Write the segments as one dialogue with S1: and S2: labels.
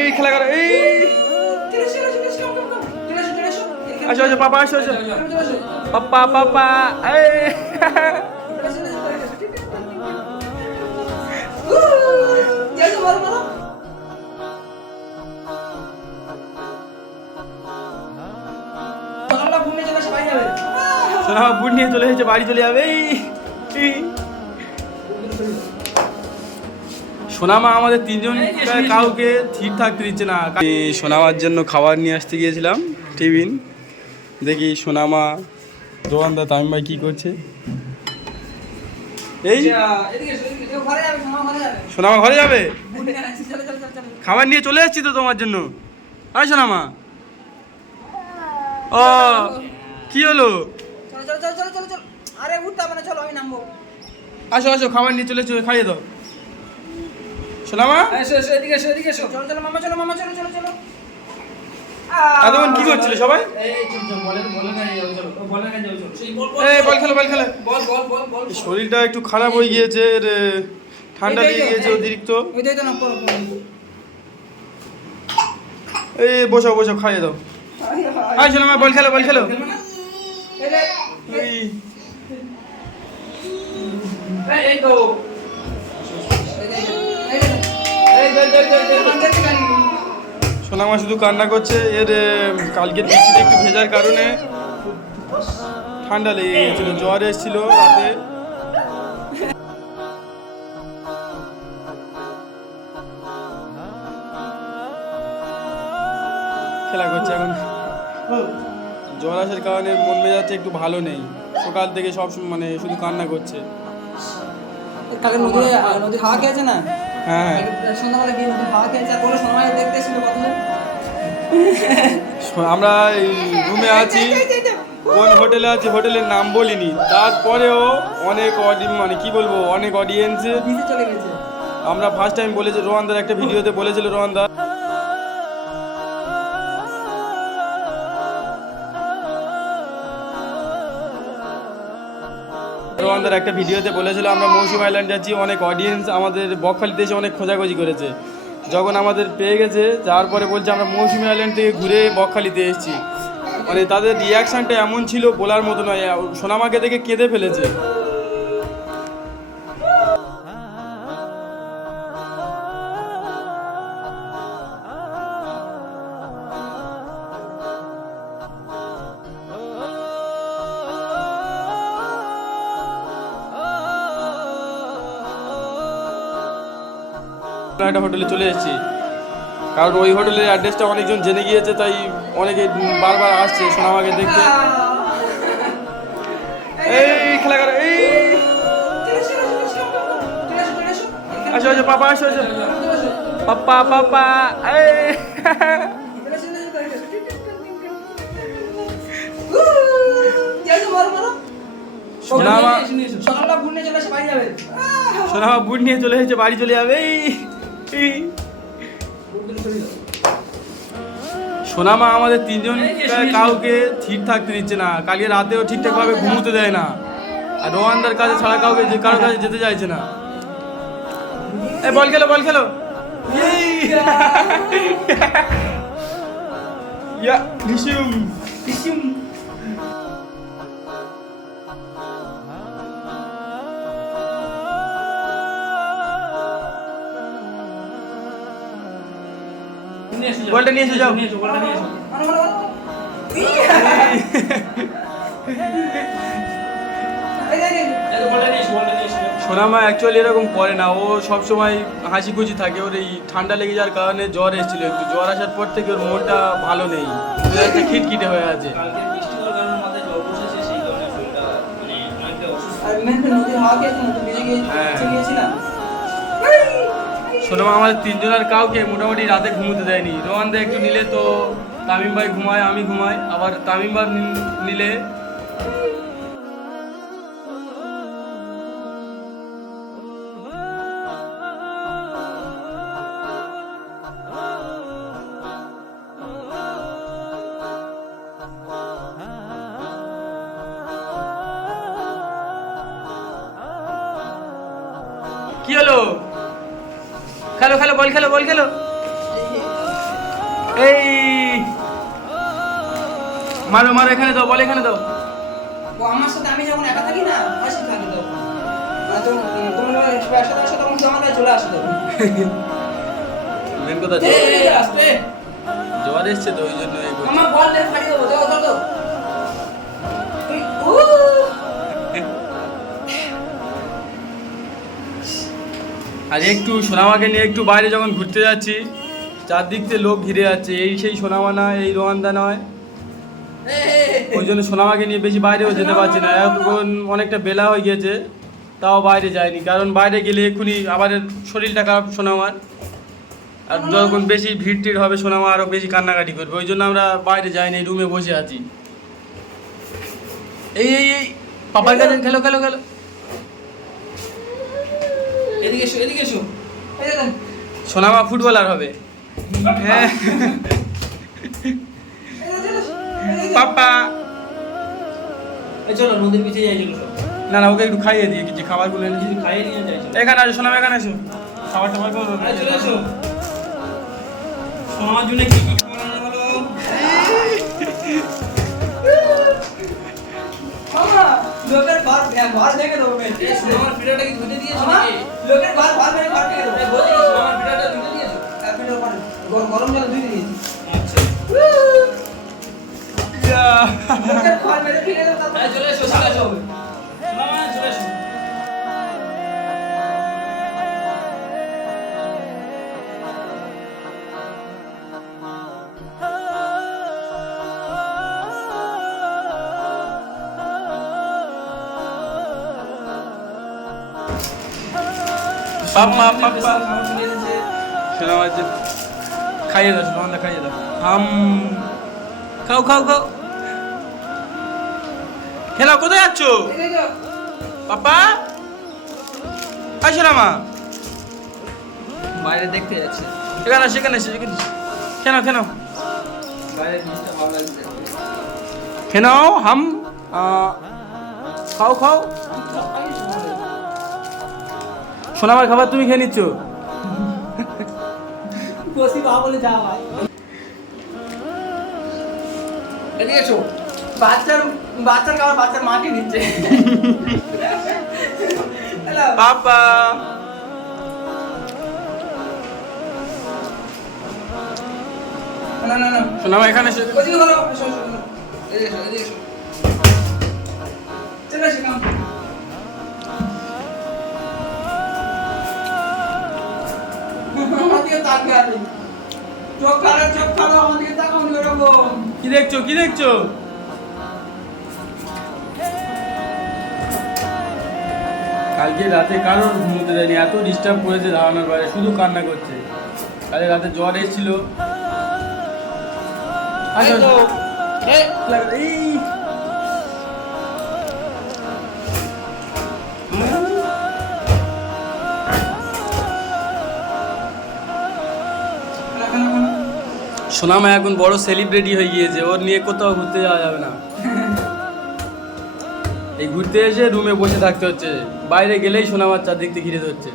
S1: এই খেলা করো, এই। আসো আসো, পাপা, আসো আসো। পাপা পাপা, এই। সোনা বুট নিয়ে চলে এসেছে, বাড়ি চলে যাবে, এই। সোনামা আমাদের তিনজন কাউকে ঠিক থাকতে দিচ্ছে না। আমি সোনামার জন্য খাবার নিয়ে আসতে গিয়েছিলাম টিফিন। দেখি সোনামা দোকানদার তামিম ভাই কী করছে? এই সোনামা ঘরে যাবে? খাবার নিয়ে চলে এসেছি তো তোমার জন্য। আয় সোনামা। ও কি হলো?
S2: আরে উঠতে হবে না চলো আমি নামবো।
S1: আসো আসো খাবার নিয়ে চলে চলে খাইয়ে দাও। সোনামা
S2: এসো এসো এদিকে এসো এদিকে এসো। চলো চলো মামা চলো মামা চলো চলো চলো।
S1: কি করছিলে সবাই? বল খেলো বল খেলো।
S2: বল বল বল বল
S1: এই শরীরটা একটু খারাপ হয়ে গিয়েছে ঠান্ডা লেগে গিয়েছে অতিরিক্ত। এই বসো বসো খাইয়ে দাও। আয় সোনামা বল খেলো বল খেলো। এই
S2: তো।
S1: সোনামা শুধু কান্না করছে এর এ, কালকের বৃষ্টিতে একটু ভেজার কারণে ঠান্ডা লেগে গিয়েছিল জ্বর এসেছিল রাতে। খেলা করছে এখন। জ্বর আসার কারণে মন মেজাজটা একটু ভালো নেই। সকাল থেকে সব মানে শুধু কান্না করছে।
S2: কালকে নদী নদীর হাওয়া খেয়েছে না?
S1: হ্যাঁ।
S2: সন্ধ্যাবেলা গিয়ে হাওয়া খেয়েছে আর কোনো সময় দেখতে এসেছিল কতজন
S1: আমরা এই রুমে আছি কোন হোটেলে আছি হোটেলের নাম বলিনি। তারপরেও অনেক অডি মানে কি বলব অনেক অডিয়েন্সে আমরা ফার্স্ট টাইম বলেছি রোহানদার একটা ভিডিওতে বলেছিল রোহানদা। রোহানদার একটা ভিডিওতে বলেছিল, আমরা মৌসুম আইল্যান্ড যাচ্ছি, অনেক অডিয়েন্স আমাদের বকখালিতে এসে অনেক খোঁজাখুঁজি করেছে। যখন আমাদের পেয়ে গেছে, তারপরে পরে বলছে, আমরা মৌসুমি আইল্যান্ড থেকে ঘুরে বকখালিতে এসেছি। মানে তাদের রিয়াকশানটা এমন ছিল বলার মতো নয়, সোনামাকে দেখে কেঁদে ফেলেছে। একটা হোটেলে চলে এসেছি। কারণ ওই হোটেলের অ্যাড্রেসটা অনেকজন জেনে গিয়েছে তাই অনেকে বারবার আসছে সোনামাকে দেখতে। এই খেলা করো এই। আসো আসো পাপা আসো আসো। পাপা পাপা এই। সোনামা বুট নিয়ে চলে এসেছে বাড়ি চলে যাবে এই সোনামা আমাদের তিনজন কাউকে ঠিক থাকতে দিচ্ছে না। কালকে রাতেও ঠিকঠাক ভাবে ঘুমোতে দেয় না। আর রোহানদার কাছে ছাড়া কাউকে যে কারও কাছে যেতে চাইছে না। বল খেলো বল খেলো। ইয়া রিসিউম রিসিউম বলটা নিয়ে এসে যাও। সোনামা অ্যাকচুয়ালি এরকম করে না ও সব সময় হাসি খুশি থাকে ওর এই ঠান্ডা লেগে যাওয়ার কারণে জ্বর এসেছিল একটু। জ্বর আসার পর থেকে ওর মনটা ভালো নেই খিটখিটে হয়ে আছে।
S2: মেন
S1: হ্যাঁ।
S2: ভিজে
S1: মা আমাদের তিনজনের কাউকে মোটামুটি রাতে ঘুমোতে দেয়নি। রোহানদা একটু নিলে তো তামিম ভাই ঘুমায়, আমি ঘুমাই। আবার তামিম ভাই নিলে খেলো খেলো বল খেলো বল খেলো। এই। মারো মারো এখানে দাও বল এখানে দাও।
S2: ও আমার সাথে আমি যখন একা থাকি না হাসি থাকি তখন। আর তুমি তুমি ব্যবসা ব্যবসা তখন তুমি আমার কাছে চলে আসো
S1: মেন কথা জ্বর এসছে তো ওই জন্য।
S2: আমার বল
S1: আর একটু সোনামাকে নিয়ে একটু বাইরে যখন ঘুরতে যাচ্ছি, চারদিক থেকে লোক ঘিরে যাচ্ছে। এই সেই সোনামা না এই রোহানদা নয়। ওই জন্য সোনামাকে নিয়ে বেশি বাইরেও যেতে পারছি না। এখন অনেকটা বেলা হয়ে গিয়েছে, তাও বাইরে যায়নি কারণ বাইরে গেলে এক্ষুনি আবার শরীরটা খারাপ সোনামার। আর যখন বেশি ভিড় টিড় হবে, সোনামা আরও বেশি কান্নাকাটি করবে। ওই জন্য আমরা বাইরে যাইনি, রুমে বসে আছি। এই এই এই, পাপার কাছে খেলো খেলো খেলো।
S2: এদিকে এসো এদিকে এসো।
S1: সোনামা ফুটবলার হবে। হ্যাঁ। পাপা
S2: এই চলো নদীর পিছে যাই চলো
S1: না না ওকে একটু খাইয়ে দিয়ে কিছু খাবারগুলো এনে দিই।
S2: খাইয়ে নিয়ে যাই
S1: এখানে আসো সোনামা এখানে আসো। খাবার টাবার করো
S2: চলে এসো। তোমার জন্য কি কি খাবার আনা হলো? মামা লোকের ঘর ঘর দেখে দেবো এই সোনামার পিঠাটা কি ধুতে দিয়েছ নাকি? লোকের দেবো। পিঠাটা দিয়েছ? গরম জল ধুতে দিয়েছি। আচ্ছা। লোকের ঘর মেরে ফিরে দেবো চলে এসো চলে এসো।
S1: পাপা পাপা সোনামা যে খাইয়ে দাও সোনামা খাইয়ে দাও হাম খাও খাও খাও খেলাও কোথায় যাচ্ছ পাপা আসো না মা
S2: বাইরে দেখতে যাচ্ছে
S1: এখানে আসো এখানে আসো এখানে। কেন কেন কেন হাম খাও খাও সোনামার খাবার তুমি খেয়ে নিচ্ছ?
S2: বাচ্চার বাচ্চার খাবার বাচ্চার মাকে নিচ্ছে
S1: পাপা।
S2: না না না।
S1: এখানে এসো।
S2: ওদিকে বলো এসো এসো এসো। এদিকে এসো এদিকে এসো। চলে এসো দিকে তাকিয়ে চোখ কালো চোখ কালো আমার দিকে তাকাও নি ওরকম।
S1: কি দেখছ কি দেখছ? কালকে রাতে কারোর ঘুমোতে দেয়নি এত ডিস্টার্ব করেছে ধারণার বাইরে শুধু কান্না করছে। কালকে রাতে জ্বর এসেছিল। এই। সোনামা এখন বড় সেলিব্রিটি হয়ে গিয়েছে ওর নিয়ে কোথাও ঘুরতে যাওয়া যাবে না। এই ঘুরতে এসে রুমে বসে থাকতে হচ্ছে বাইরে গেলেই সোনামার চারদিক থেকে ঘিরে ধরছে।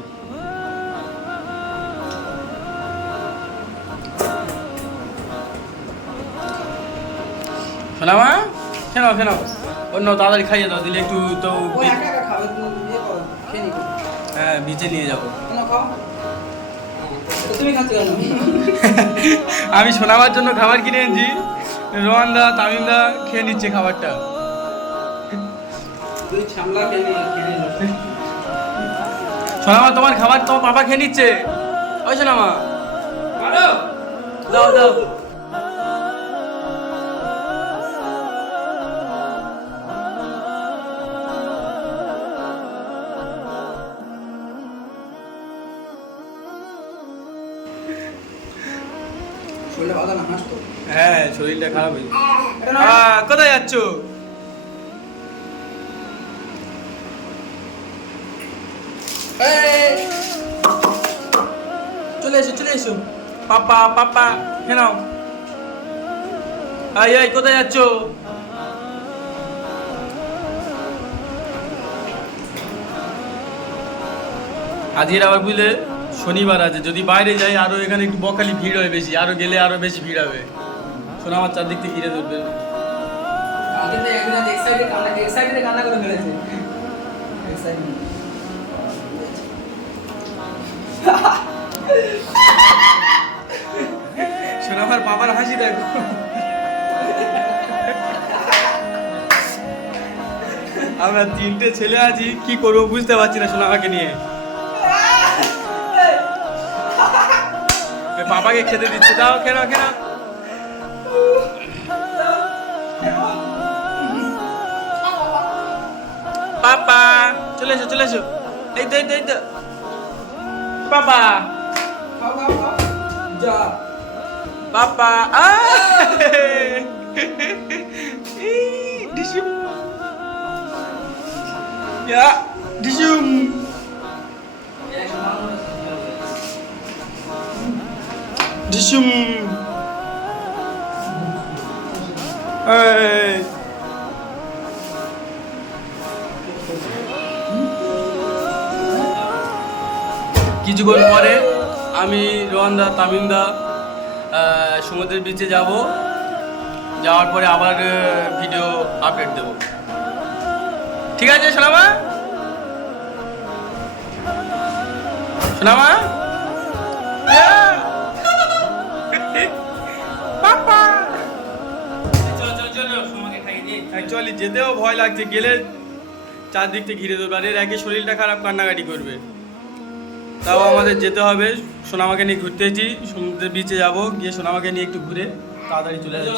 S1: সোনামা কেন কেন অন্য তাড়াতাড়ি খাইয়ে দাও দিলে একটু তো
S2: ইয়ে
S1: হ্যাঁ বিচে নিয়ে যাব। আমি শোনাবার জন্য খাবার কিনে এনেছি। রোহান দা তামিম দা খেয়ে নিচ্ছে খাবারটা। সোনামা তোমার খাবার তোমার পাপা খেয়ে নিচ্ছে। ওই সোনামা।
S2: আরও
S1: দাও দাও।
S2: ভালো না হাসতো
S1: হ্যাঁ শরীরটা খারাপ হয়েছে কোথায় যাচ্ছ? চলে এসো চলে এসো। পাপা পাপা কেন আই আই কোথায় যাচ্ছ? আজকের আবার বুঝলে শনিবার আছে যদি বাইরে যাই আরও এখানে একটু বকালি ভিড় হয় বেশি আরও গেলে আরও বেশি ভিড় হবে। শোনা আমার চারদিক থেকে ঘিরে ধরবে। আমার বাবার হাসি দেখো। আমরা তিনটে ছেলে আছি কি করব বুঝতে পারছি না শোনা আমাকে নিয়ে। বাবাকে খেতে দিচ্ছে দাও কেন কেন পাপা চলে এসো চলে এসো এই তো এই তো এই তো পাপা
S2: খাও খাও খাও যা
S1: পাপা আ ডিসুম এই কিছুক্ষণ পরে আমি রোহানদা তামিমদা সমুদ্রের বিচে যাব। যাওয়ার পরে আবার ভিডিও আপডেট দেব। ঠিক আছে, সোনামা? সোনামা? অ্যাকচুয়ালি যেতেও ভয় লাগছে, গেলে চারদিক থেকে ঘিরে ধরবে। আর এর একে শরীরটা খারাপ, কান্নাকাটি করবে। তাও আমাদের যেতে হবে। সোনামাকে নিয়ে ঘুরতে সমুদ্রের বিচে যাব। গিয়ে সোনামাকে নিয়ে একটু ঘুরে তাড়াতাড়ি চলে আসব।